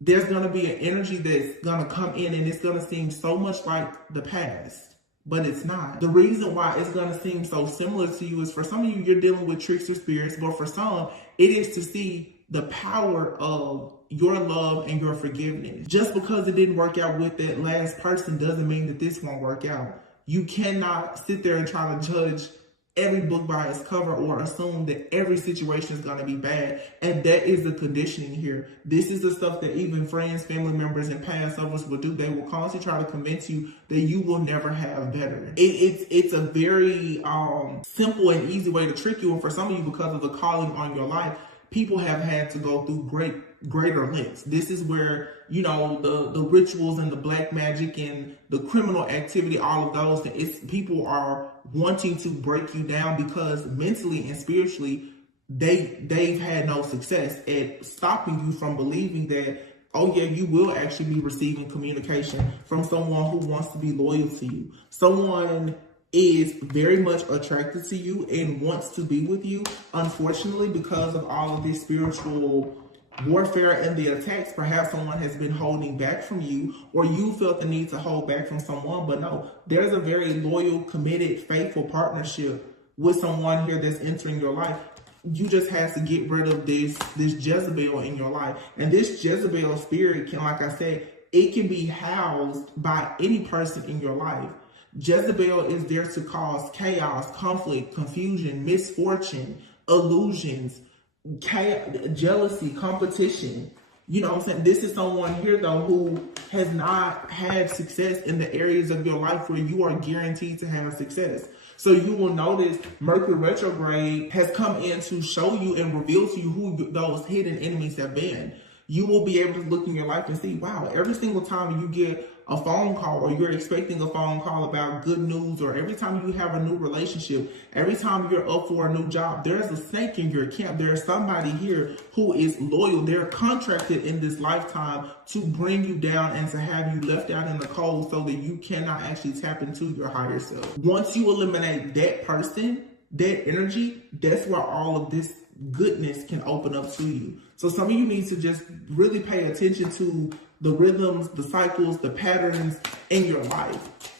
there's going to be an energy that's going to come in and it's going to seem so much like the past, but it's not. The reason why it's going to seem so similar to you is, for some of you, you're dealing with trickster spirits, but for some, it is to see the power of your love and your forgiveness. Just because it didn't work out with that last person doesn't mean that this won't work out. You cannot sit there and try to judge every book by its cover or assume that every situation is going to be bad. And that is the conditioning here. This is the stuff that even friends, family members, and past lovers will do. They will constantly try to convince you that you will never have better. It's a very simple and easy way to trick you. And for some of you, because of the calling on your life, people have had to go through greater lengths. This is where, you know, the rituals and the black magic and the criminal activity, all of those, people are wanting to break you down because mentally and spiritually, they've had no success at stopping you from believing that, oh yeah, you will actually be receiving communication from someone who wants to be loyal to you. Someone is very much attracted to you and wants to be with you. Unfortunately, because of all of this spiritual warfare and the attacks. Perhaps someone has been holding back from you, or you felt the need to hold back from someone. But no, there's a very loyal, committed, faithful partnership with someone here that's entering your life. You just have to get rid of this Jezebel in your life. And this Jezebel spirit can, like I said, it can be housed by any person in your life. Jezebel is there to cause chaos, conflict, confusion, misfortune, illusions, jealousy, competition. You know what I'm saying? This is someone here, though, who has not had success in the areas of your life where you are guaranteed to have success. So you will notice Mercury retrograde has come in to show you and reveal to you who those hidden enemies have been. You will be able to look in your life and see, wow, every single time you get a phone call, or you're expecting a phone call about good news, or every time you have a new relationship, every time you're up for a new job, there's a snake in your camp. There's somebody here who is loyal. They're contracted in this lifetime to bring you down and to have you left out in the cold so that you cannot actually tap into your higher self. Once you eliminate that person, that energy, that's where all of this goodness can open up to you. So some of you need to just really pay attention to the rhythms, the cycles, the patterns in your life.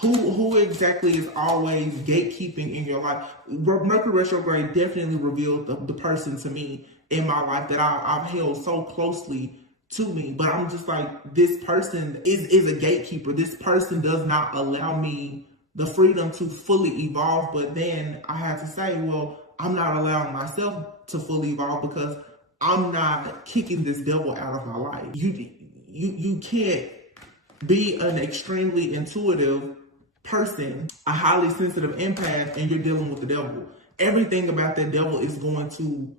Who exactly is always gatekeeping in your life? Mercury retrograde definitely revealed the person to me in my life that I've held so closely to me. But I'm just like, this person is a gatekeeper. This person does not allow me the freedom to fully evolve. But then I have to say, well, I'm not allowing myself to fully evolve because I'm not kicking this devil out of my life. You can't be an extremely intuitive person, a highly sensitive empath, and you're dealing with the devil. Everything about that devil is going to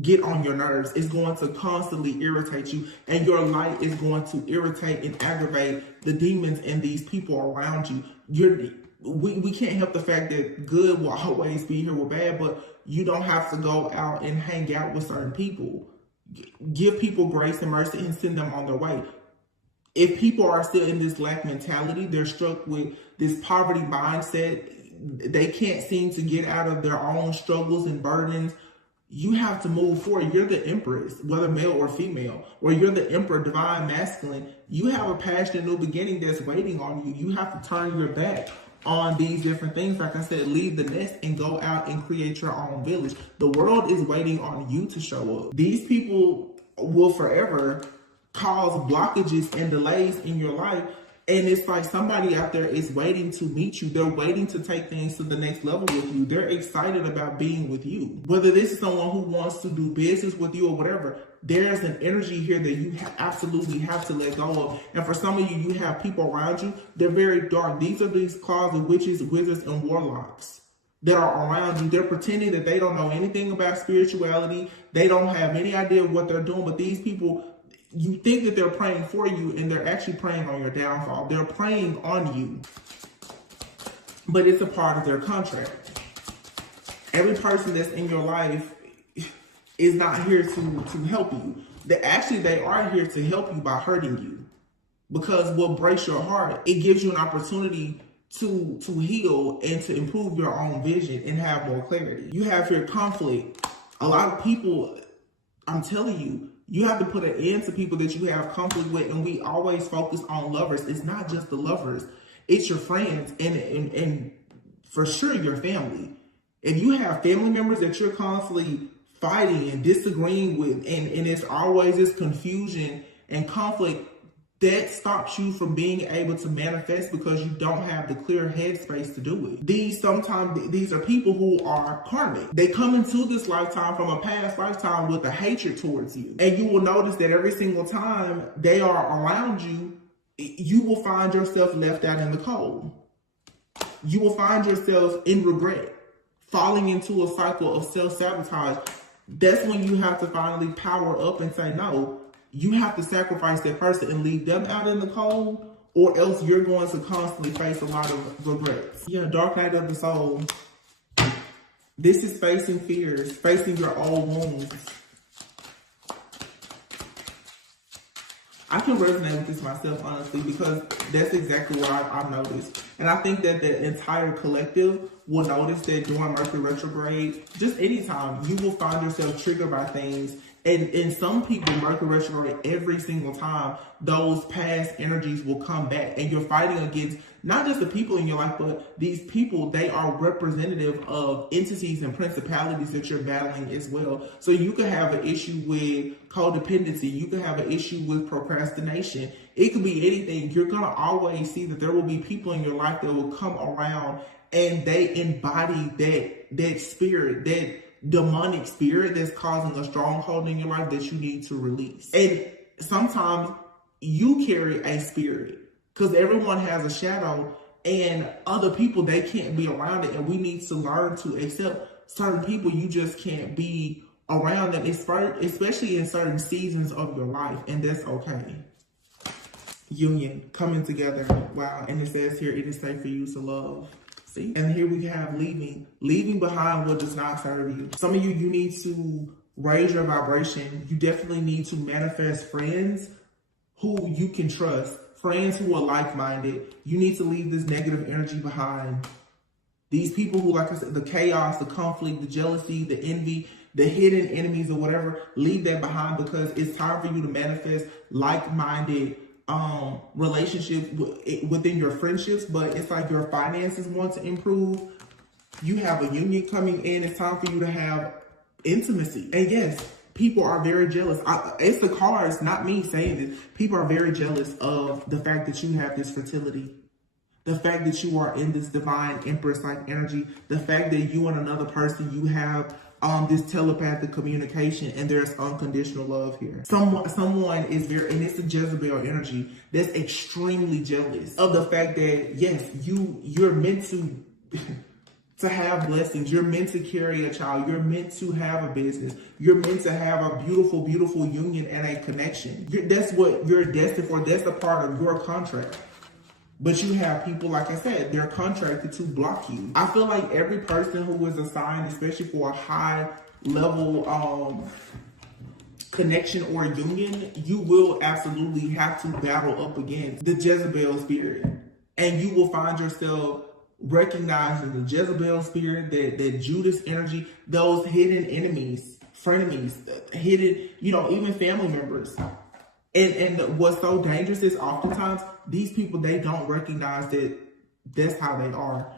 get on your nerves. It's going to constantly irritate you, and your light is going to irritate and aggravate the demons and these people around you. We can't help the fact that good will always be here with bad, but you don't have to go out and hang out with certain people. Give people grace and mercy and send them on their way. If people are still in this lack mentality, they're struck with this poverty mindset, they can't seem to get out of their own struggles and burdens, you have to move forward. You're the empress, whether male or female, or you're the emperor, divine masculine. You have a passionate new beginning that's waiting on you. You have to turn your back on these different things. Like I said, leave the nest and go out and create your own village. The world is waiting on you to show up. These people will forever cause blockages and delays in your life. And it's like somebody out there is waiting to meet you. They're waiting to take things to the next level with you. They're excited about being with you. Whether this is someone who wants to do business with you or whatever, there's an energy here that you absolutely have to let go of. And for some of you, you have people around you, they're very dark. These are these closet witches, wizards, and warlocks that are around you. They're pretending that they don't know anything about spirituality. They don't have any idea what they're doing. But these people, you think that they're praying for you, and they're actually praying on your downfall. They're praying on you, but it's a part of their contract. Every person that's in your life is not here to help you. They are here to help you by hurting you, because what breaks your heart, it gives you an opportunity to heal and to improve your own vision and have more clarity. You have your conflict. A lot of people, I'm telling you, you have to put an end to people that you have conflict with, and we always focus on lovers. It's not just the lovers, it's your friends and for sure your family. If you have family members that you're constantly fighting and disagreeing with, and it's always this confusion and conflict, that stops you from being able to manifest because you don't have the clear headspace to do it. Sometimes these are people who are karmic. They come into this lifetime from a past lifetime with a hatred towards you. And you will notice that every single time they are around you, you will find yourself left out in the cold. You will find yourself in regret, falling into a cycle of self-sabotage. That's when you have to finally power up and say, no, you have to sacrifice that person and leave them out in the cold, or else you're going to constantly face a lot of regrets. Yeah, dark night of the soul. This is facing fears, facing your old wounds. I can resonate with this myself, honestly, because that's exactly what I've noticed. And I think that the entire collective will notice that during Mercury retrograde, just anytime, you will find yourself triggered by things And some people, Mercury retrograde, every single time, those past energies will come back. And you're fighting against not just the people in your life, but these people, they are representative of entities and principalities that you're battling as well. So you could have an issue with codependency. You could have an issue with procrastination. It could be anything. You're going to always see that there will be people in your life that will come around and they embody that spirit, that demonic spirit that's causing a stronghold in your life that you need to release. And sometimes you carry a spirit because everyone has a shadow, and other people, they can't be around it. And we need to learn to accept certain people. You just can't be around them, especially in certain seasons of your life, and that's okay. Union, coming together. Wow. And it says here, it is safe for you to love. See? And here we have leaving behind what does not serve you. Some of you need to raise your vibration. You definitely need to manifest friends who you can trust, friends who are like-minded. You need to leave this negative energy behind. These people who, like I said, the chaos, the conflict, the jealousy, the envy, the hidden enemies or whatever, leave that behind, because it's time for you to manifest like-minded relationships within your friendships. But it's like your finances want to improve. You have a union coming in. It's time for you to have intimacy. And yes, people are very jealous. It's the cards, not me saying this. People are very jealous of the fact that you have this fertility, the fact that you are in this divine empress-like energy, the fact that you and another person, you have this telepathic communication, and there's unconditional love here. Someone is very, and it's the Jezebel energy that's extremely jealous of the fact that, yes, you're meant to have blessings. You're meant to carry a child. You're meant to have a business. You're meant to have a beautiful, beautiful union and a connection. That's what you're destined for. That's a part of your contract. But you have people, like I said, they're contracted to block you. I feel like every person who is assigned, especially for a high level connection or union, you will absolutely have to battle up against the Jezebel spirit. And you will find yourself recognizing the Jezebel spirit, that Judas energy, those hidden enemies, frenemies, hidden, even family members. And what's so dangerous is oftentimes these people, they don't recognize that that's how they are.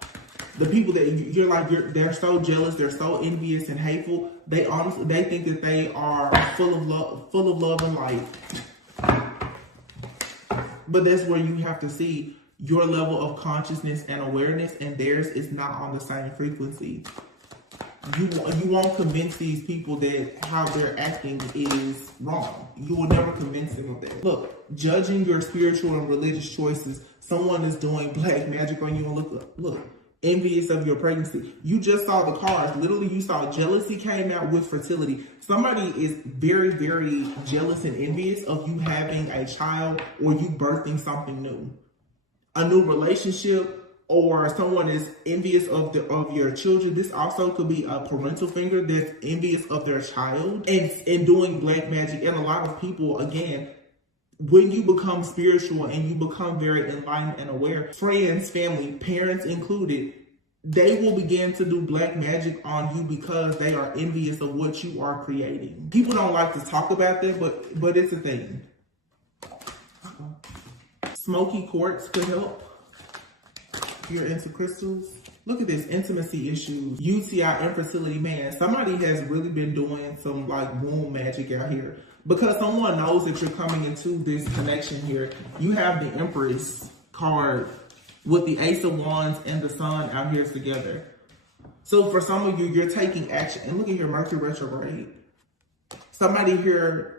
The people that they're so jealous, they're so envious and hateful. They think that they are full of love and light. But that's where you have to see your level of consciousness and awareness, and theirs is not on the same frequency. You won't convince these people that how they're acting is wrong. You will never convince them of that. Look, judging your spiritual and religious choices, someone is doing black magic on you, and look, envious of your pregnancy. You just saw the cards. Literally, you saw jealousy came out with fertility. Somebody is very, very jealous and envious of you having a child or you birthing something new. A new relationship, or someone is envious of your children. This also could be a parental figure that's envious of their child and doing black magic. And a lot of people, again, when you become spiritual and you become very enlightened and aware, friends, family, parents included, they will begin to do black magic on you because they are envious of what you are creating. People don't like to talk about that, but it's a thing. Smoky quartz could help. If you're into crystals, look at this, intimacy issues, UTI, infertility. Man, somebody has really been doing some womb magic out here, because someone knows that you're coming into this connection here. You have the Empress card with the Ace of Wands and the Sun out here together. So for some of you, you're taking action. And look at here, Mercury retrograde. Somebody here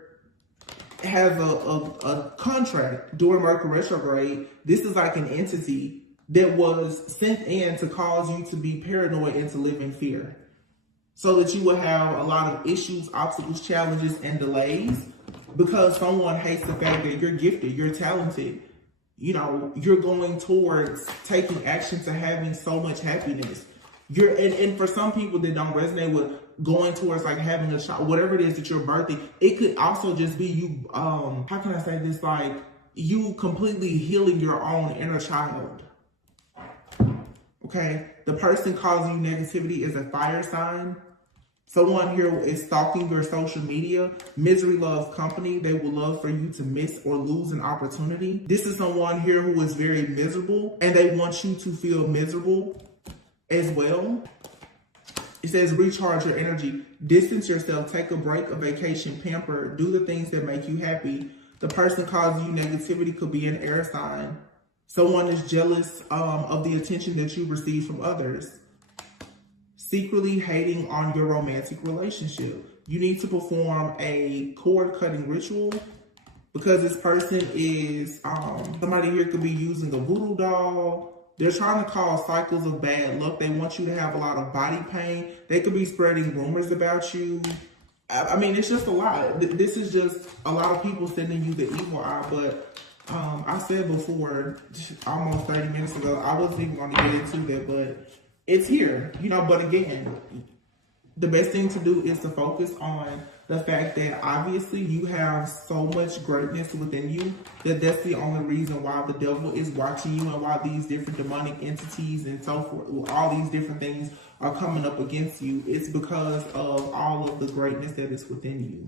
has a contract during Mercury retrograde. This is like an entity that was sent in to cause you to be paranoid and to live in fear, so that you will have a lot of issues, obstacles, challenges, and delays, because someone hates the fact that you're gifted, you're talented. You're going towards taking action to having so much happiness. And for some people that don't resonate with going towards having a child, whatever it is that you're birthing, it could also just be you, how can I say this, you completely healing your own inner child. Okay, the person causing you negativity is a fire sign. Someone here is stalking your social media. Misery loves company. They will love for you to miss or lose an opportunity. This is someone here who is very miserable and they want you to feel miserable as well. It says recharge your energy, distance yourself, take a break, a vacation, pamper, do the things that make you happy. The person causing you negativity could be an air sign. Someone is jealous of the attention that you receive from others. Secretly hating on your romantic relationship. You need to perform a cord cutting ritual because this person is, somebody here could be using a voodoo doll. They're trying to cause cycles of bad luck. They want you to have a lot of body pain. They could be spreading rumors about you. I mean, it's just a lot. This is just a lot of people sending you the evil eye. But I said before, almost 30 minutes ago, I wasn't even going to get into that, but it's here, you know. But again, the best thing to do is to focus on the fact that obviously you have so much greatness within you that that's the only reason why the devil is watching you and why these different demonic entities and so forth, all these different things are coming up against you. It's because of all of the greatness that is within you.